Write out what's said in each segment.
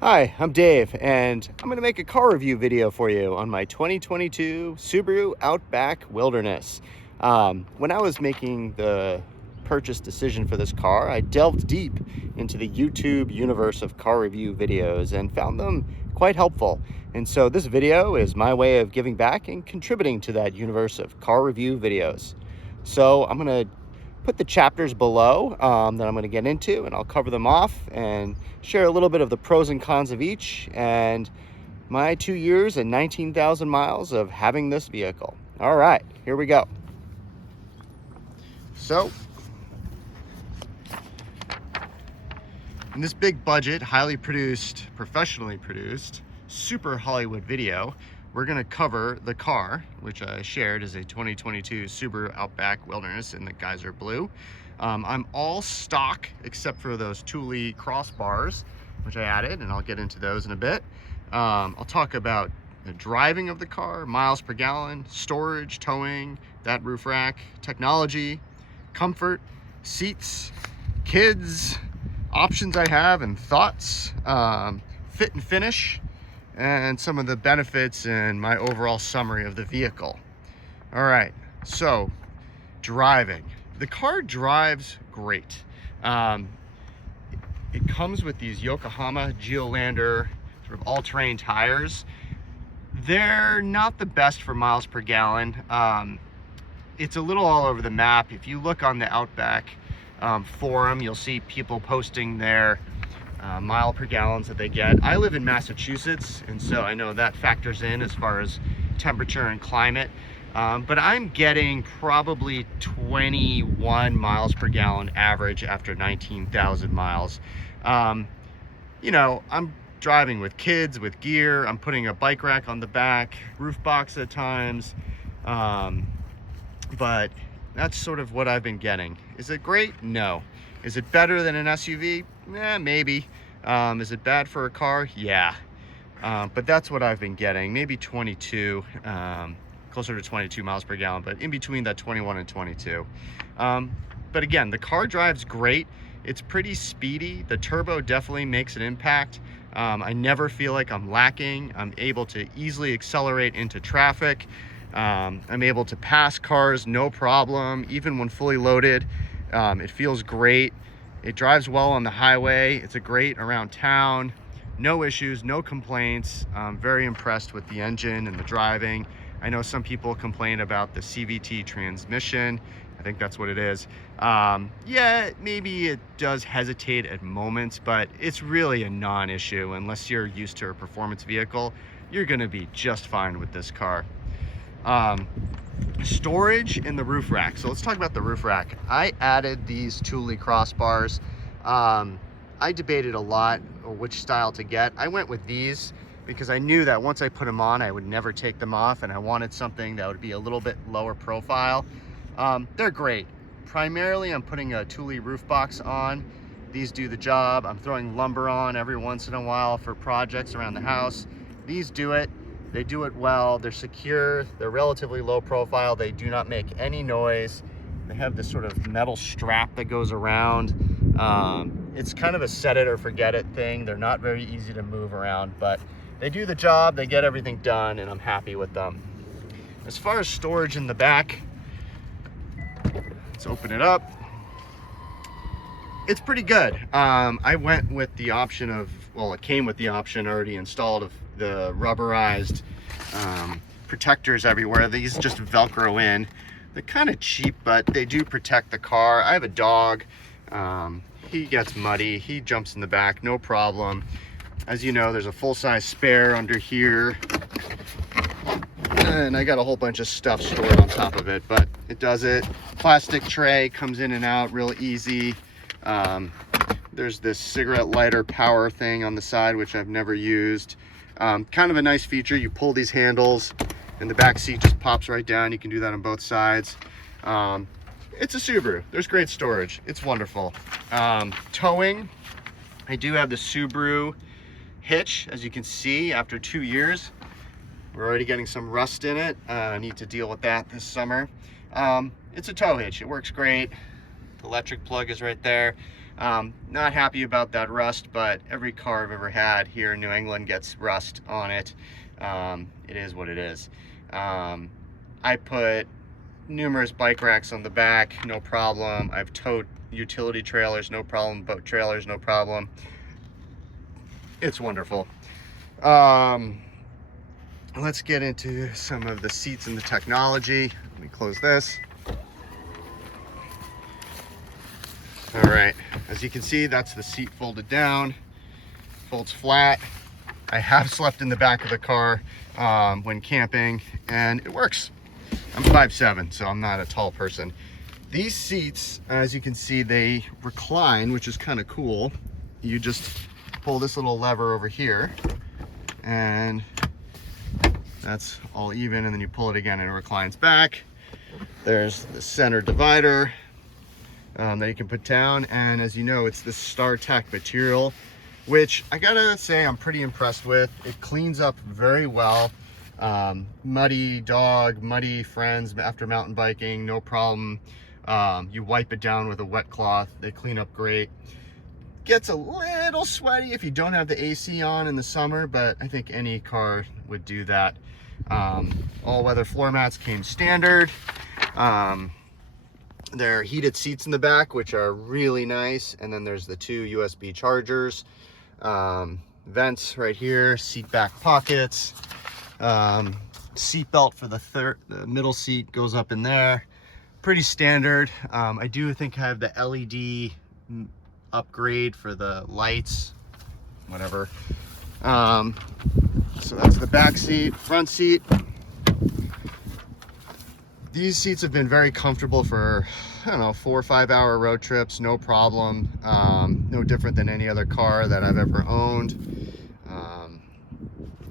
Hi, I'm Dave, and I'm going to make a car review video for you on my 2022 Subaru Outback Wilderness. When I was making the purchase decision for this car, I delved deep into the YouTube universe of car review videos and found them quite helpful. And so this video is my way of giving back and contributing to that universe of car review videos. So I'm going to put the chapters below that I'm going to get into, and I'll cover them off and share a little bit of the pros and cons of each and my 2 years and 19,000 miles of having this vehicle. All right, here we go. So in this big budget, highly produced, professionally produced, super Hollywood video, we're going to cover the car, which I shared as a 2022 Subaru Outback Wilderness in the Geyser Blue. I'm all stock except for those Thule crossbars, which I added, and I'll get into those in a bit. I'll talk about the driving of the car, miles per gallon, storage, towing, that roof rack, technology, comfort, seats, kids, options I have and thoughts, fit and finish, and some of the benefits and my overall summary of the vehicle. All right, so driving. The car drives great. It comes with these Yokohama Geolandar sort of all-terrain tires. They're not the best for miles per gallon. It's a little all over the map. If you look on the Outback forum, you'll see people posting their mile per gallons that they get. I live in Massachusetts, and so I know that factors in as far as temperature and climate. But I'm getting probably 21 miles per gallon average after 19,000 miles. You know, I'm driving with kids, with gear. I'm putting a bike rack on the back, roof box at times. But that's sort of what I've been getting. Is it great? No. Is it better than an SUV? Maybe. Is it bad for a car? Yeah. But that's what I've been getting. Maybe 22, closer to 22 miles per gallon, but in between that 21 and 22. But again, the car drives great. It's pretty speedy. The turbo definitely makes an impact. I never feel like I'm lacking. I'm able to easily accelerate into traffic. I'm able to pass cars, no problem, even when fully loaded. It feels great. It drives well on the highway. It's a great around town. No issues, no complaints. I'm very impressed with the engine and the driving. I know some people complain about the CVT transmission. I think that's what it is. Yeah, maybe it does hesitate at moments, but it's really a non-issue unless you're used to a performance vehicle. You're gonna be just fine with this car. Storage in the roof rack. So let's talk about the roof rack. I added these Thule crossbars. I debated a lot which style to get. I went with these because I knew that once I put them on, I would never take them off, and I wanted something that would be a little bit lower profile. They're great. Primarily, I'm putting a Thule roof box on. These do the job. I'm throwing lumber on every once in a while for projects around the house. These do it. They do it well. They're secure. They're relatively low profile. They do not make any noise. They have this sort of metal strap that goes around. It's kind of a set it or forget it thing. They're not very easy to move around, but they do the job. They get everything done, and I'm happy with them. As far as storage in the back, let's open it up. It's pretty good. I went with the option of, well, it came with the option already installed of the rubberized protectors everywhere. These just Velcro in. They're kind of cheap, but they do protect the car. I have a dog. He gets muddy. He jumps in the back, no problem. As you know, there's a full-size spare under here. And I got a whole bunch of stuff stored on top of it, but it does it. Plastic tray comes in and out real easy. There's this cigarette lighter power thing on the side, which I've never used. Kind of a nice feature. You pull these handles and the back seat just pops right down. You can do that on both sides. It's a Subaru. There's great storage. It's wonderful. Towing, I do have the Subaru hitch, as you can see. After 2 years, we're already getting some rust in it. I need to deal with that this summer. It's a tow hitch. It works great. The electric plug is right there. Not happy about that rust, but every car I've ever had here in New England gets rust on it. It is what it is. I put numerous bike racks on the back, no problem. I've towed utility trailers, no problem. Boat trailers, no problem. It's wonderful. Let's get into some of the seats and the technology. Let me close this. All right, as you can see, that's the seat folded down, folds flat. I have slept in the back of the car when camping, and it works. I'm 5'7", so I'm not a tall person. These seats, as you can see, they recline, which is kind of cool. You just pull this little lever over here, and that's all even, and then you pull it again and it reclines back. There's the center divider that you can put down, and as you know, it's this StarTech material, which I gotta say I'm pretty impressed with. It cleans up very well. Muddy dog, muddy friends after mountain biking, no problem. You wipe it down with a wet cloth, they clean up great. Gets a little sweaty if you don't have the AC on in the summer, but I think any car would do that. All-weather floor mats came standard. There are heated seats in the back, which are really nice, and then there's the 2 USB chargers. Vents right here, seat back pockets. Seat belt for the middle seat goes up in there. Pretty standard. I do think I have the LED upgrade for the lights, whatever. So that's the back seat. Front seat, these seats have been very comfortable for, I don't know, 4 or 5 hour road trips, no problem. No different than any other car that I've ever owned.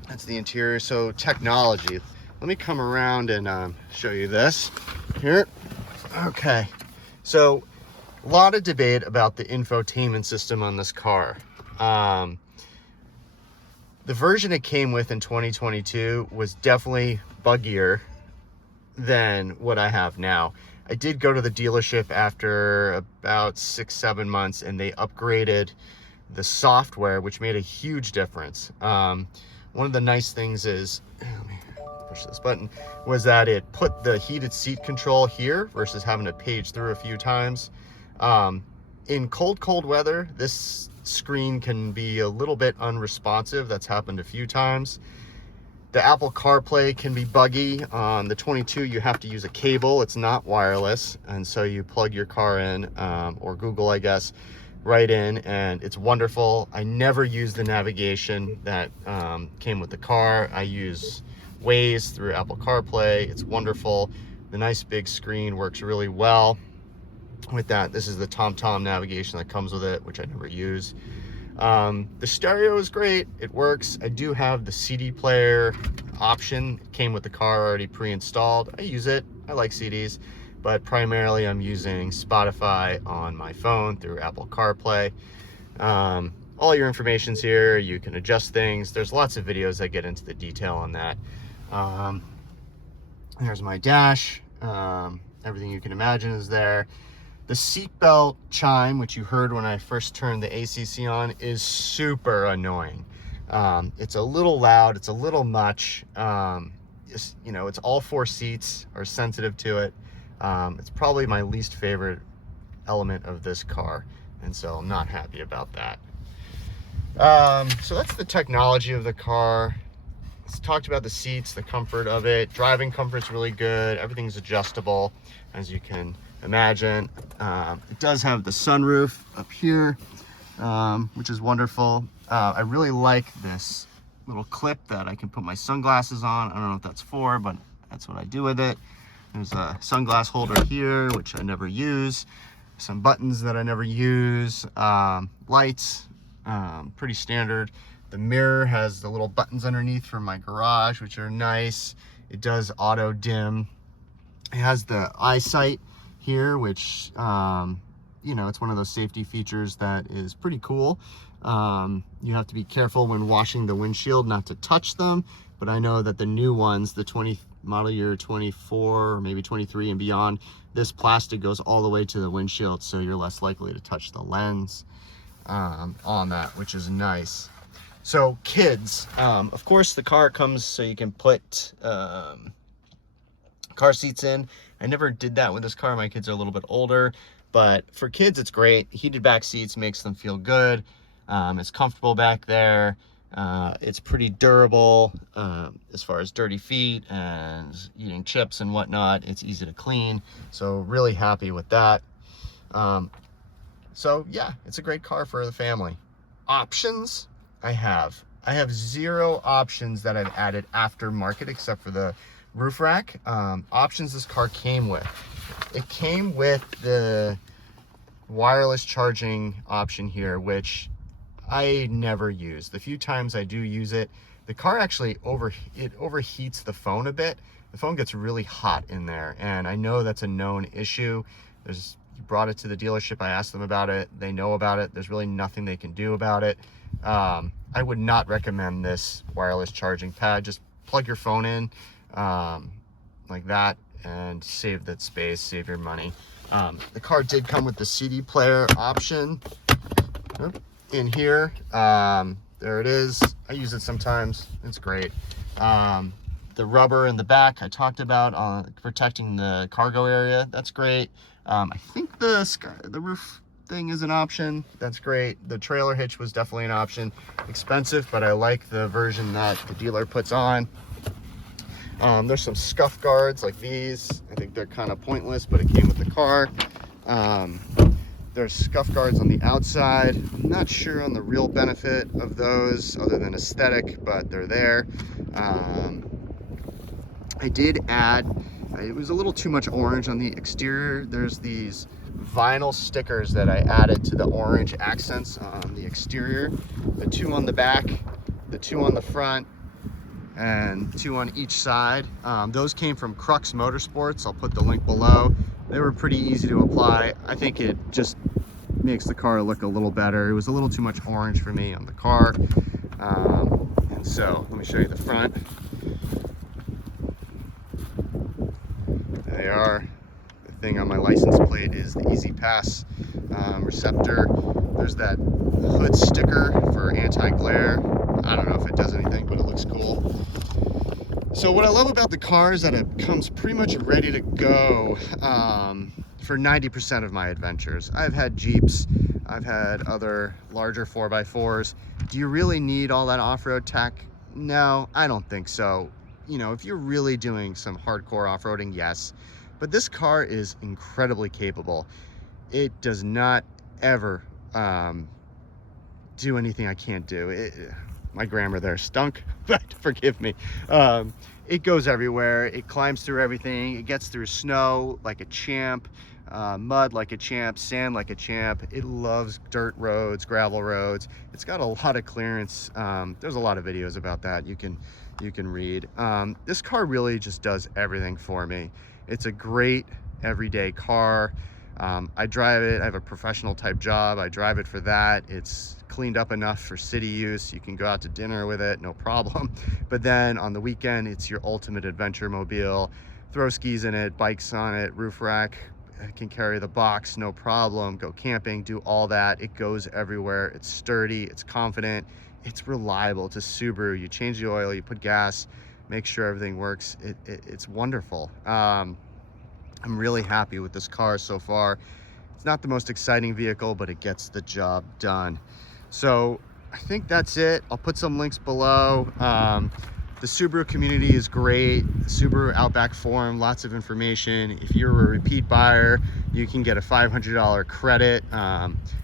That's the interior. So technology, let me come around and show you this here. Okay, so a lot of debate about the infotainment system on this car. The version it came with in 2022 was definitely buggier than what I have now. I did go to the dealership after about 6-7 months, and they upgraded the software, which made a huge difference. One of the nice things is, let me push this button, was that it put the heated seat control here versus having to page through a few times. In cold weather, this screen can be a little bit unresponsive. That's happened a few times. The Apple CarPlay can be buggy. On the 22, you have to use a cable. It's not wireless, and so you plug your car in, or Google, I guess, right in, and it's wonderful. I never use the navigation that came with the car. I use Waze through Apple CarPlay. It's wonderful. The nice big screen works really well with that. This is the TomTom navigation that comes with it, which I never use. The stereo is great. It works. I do have the CD player option. It came with the car already pre-installed. I use it. I like CDs, but primarily I'm using Spotify on my phone through Apple CarPlay. All your information's here. You can adjust things. There's lots of videos that get into the detail on that. There's my dash. Everything you can imagine is there. The seatbelt chime, which you heard when I first turned the ACC on, is super annoying. It's a little loud. It's a little much. You know, it's all 4 seats are sensitive to it. It's probably my least favorite element of this car, and so I'm not happy about that. So that's the technology of the car. Let's talk about the seats, the comfort of it. Driving comfort's really good. Everything's adjustable, as you can imagine. It does have the sunroof up here, which is wonderful. I really like this little clip that I can put my sunglasses on. I don't know what that's for, but that's what I do with it. There's a sunglass holder here, which I never use. Some buttons that I never use. Lights, pretty standard. The mirror has the little buttons underneath for my garage, which are nice. It does auto dim. It has the eyesight here, which, you know, it's one of those safety features that is pretty cool. You have to be careful when washing the windshield not to touch them, but I know that the new ones, the model year 24 or maybe 23 and beyond, this plastic goes all the way to the windshield, so you're less likely to touch the lens on that, which is nice. So kids, of course the car comes so you can put car seats in. I never did that with this car. My kids are a little bit older, but for kids it's great. Heated back seats makes them feel good. It's comfortable back there. It's pretty durable as far as dirty feet and eating chips and whatnot. It's easy to clean, so really happy with that. So yeah, it's a great car for the family. Options, I have 0 options that I've added aftermarket except for the roof rack. Options this car came with. It came with the wireless charging option here, which I never use. The few times I do use it, the car actually overheats the phone a bit. The phone gets really hot in there, and I know that's a known issue. You brought it to the dealership, I asked them about it, they know about it. There's really nothing they can do about it. I would not recommend this wireless charging pad. Just plug your phone in like that and save that space, save your money. The car did come with the CD player option in here. There it is. I use it sometimes. It's great. The rubber in the back I talked about protecting the cargo area. That's great. I think the roof thing is an option. That's great. The trailer hitch was definitely an option. Expensive, but I like the version that the dealer puts on. There's some scuff guards like these. I think they're kind of pointless, but it came with the car. There's scuff guards on the outside. I'm not sure on the real benefit of those other than aesthetic, but they're there. I did add, it was a little too much orange on the exterior. There's these vinyl stickers that I added to the orange accents on the exterior. The 2 on the back, the 2 on the front, and 2 on each side. Those came from Crux Motorsports. I'll put the link below. They were pretty easy to apply. I think it just makes the car look a little better. It was a little too much orange for me on the car. And so let me show you the front. There they are. The thing on my license plate is the Easy Pass receptor. There's that hood sticker for anti-glare. I don't know if it does anything, but it looks cool. So what I love about the car is that it comes pretty much ready to go for 90% of my adventures. I've had Jeeps, I've had other larger 4x4s. Do you really need all that off-road tech? No, I don't think so. You know, if you're really doing some hardcore off-roading, yes. But this car is incredibly capable. It does not ever do anything I can't do. My grammar there stunk, but forgive me. It goes everywhere. It climbs through everything. It gets through snow like a champ, mud like a champ, sand like a champ. It loves dirt roads, gravel roads. It's got a lot of clearance. There's a lot of videos about that you can read. This car really just does everything for me. It's a great everyday car. I drive it. I have a professional type job. I drive it for that. It's cleaned up enough for city use. You can go out to dinner with it, no problem. But then on the weekend, it's your ultimate adventure mobile. Throw skis in it, bikes on it, roof rack. It can carry the box, no problem. Go camping, do all that. It goes everywhere. It's sturdy, it's confident, it's reliable. It's a Subaru. You change the oil, you put gas, make sure everything works. It's wonderful. I'm really happy with this car so far. It's not the most exciting vehicle, but it gets the job done. So I think that's it. I'll put some links below. The Subaru community is great. The Subaru Outback forum, lots of information. If you're a repeat buyer, you can get a $500 credit.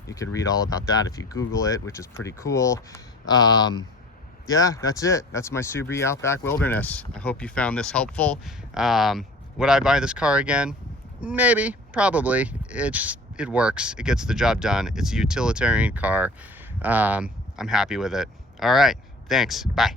You can read all about that if you Google it, which is pretty cool. Yeah, that's it. That's my Subaru Outback Wilderness. I hope you found this helpful. Would I buy this car again? Maybe, probably. It works. It gets the job done. It's a utilitarian car. I'm happy with it. All right, thanks. Bye.